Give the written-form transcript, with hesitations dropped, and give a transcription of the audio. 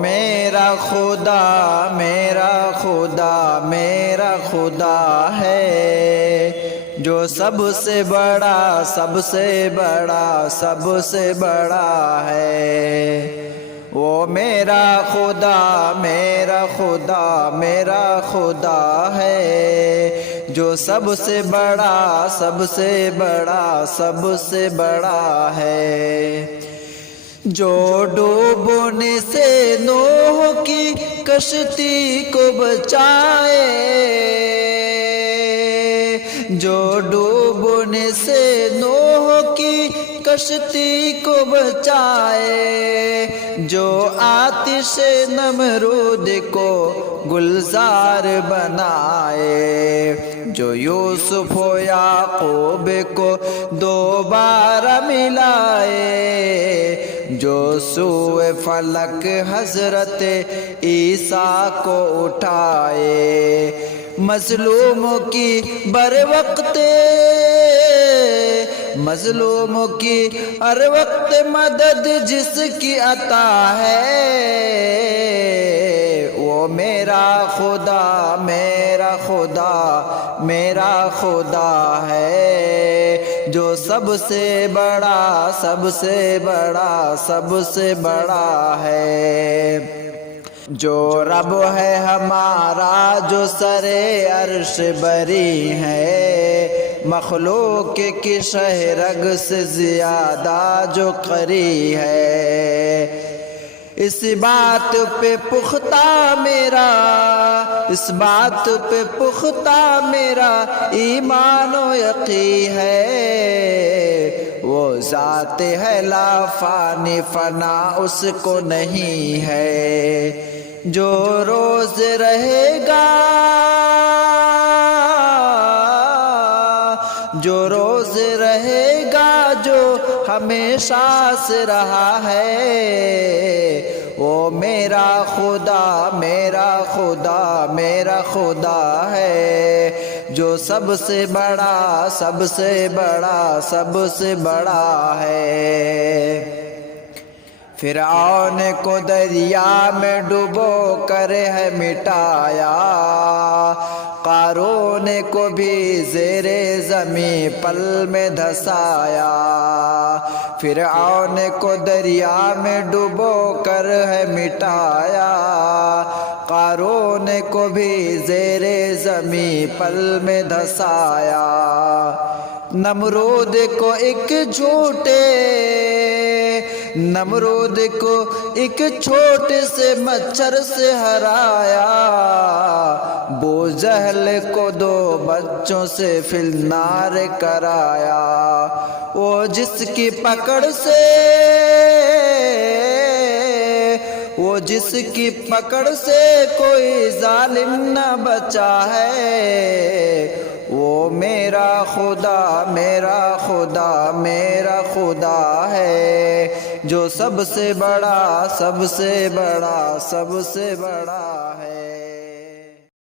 میرا خدا میرا خدا میرا خدا ہے، جو سب سے بڑا سب سے بڑا سب سے بڑا ہے۔ وہ میرا خدا میرا خدا میرا خدا ہے، جو سب سے بڑا سب سے بڑا سب سے بڑا ہے۔ جو ڈوبنے سے نوح کی کشتی کو بچائے، جو ڈوبنے سے نوح کی کشتی کو بچائے، جو آتش نمرود کو گلزار بنائے، جو یوسف و یعقوب کو دوبارہ ملائے، جو سوئے فلک حضرت عیسیٰ کو اٹھائے، مظلوموں کی بر وقت مظلوموں کی ہر وقت مدد جس کی عطا ہے، وہ میرا خدا میرا خدا میرا خدا ہے، جو سب سے بڑا سب سے بڑا سب سے بڑا ہے۔ جو رب ہے ہمارا جو سر عرش بری ہے، مخلوق کی شہ رگ سے زیادہ جو قری ہے، اس بات پہ پختہ میرا اس بات پہ پختہ میرا ایمان و یقین ہے، وہ ذات ہے لا فانی فنا اس کو نہیں ہے، جو روز رہے گا جو روز رہے گا جو ہمیشہ سے رہا ہے، وہ میرا خدا میرا خدا میرا خدا ہے، جو سب سے بڑا سب سے بڑا سب سے بڑا ہے۔ فرعون کو دریا میں ڈبو کر ہے مٹایا، قارون کو بھی زیر زمین پل میں دھسایا، فرعون کو دریا میں ڈبو کر ہے مٹایا، قارون کو بھی زیر زمین پل میں دھسایا، نمرود کو ایک چھوٹے سے مچھر سے ہرایا، بو جہل کو 2 بچوں سے فی النار کرایا، وہ جس کی پکڑ سے کوئی ظالم نہ بچا ہے، وہ میرا خدا میرا خدا میرا خدا ہے، جو سب سے بڑا سب سے بڑا سب سے بڑا ہے۔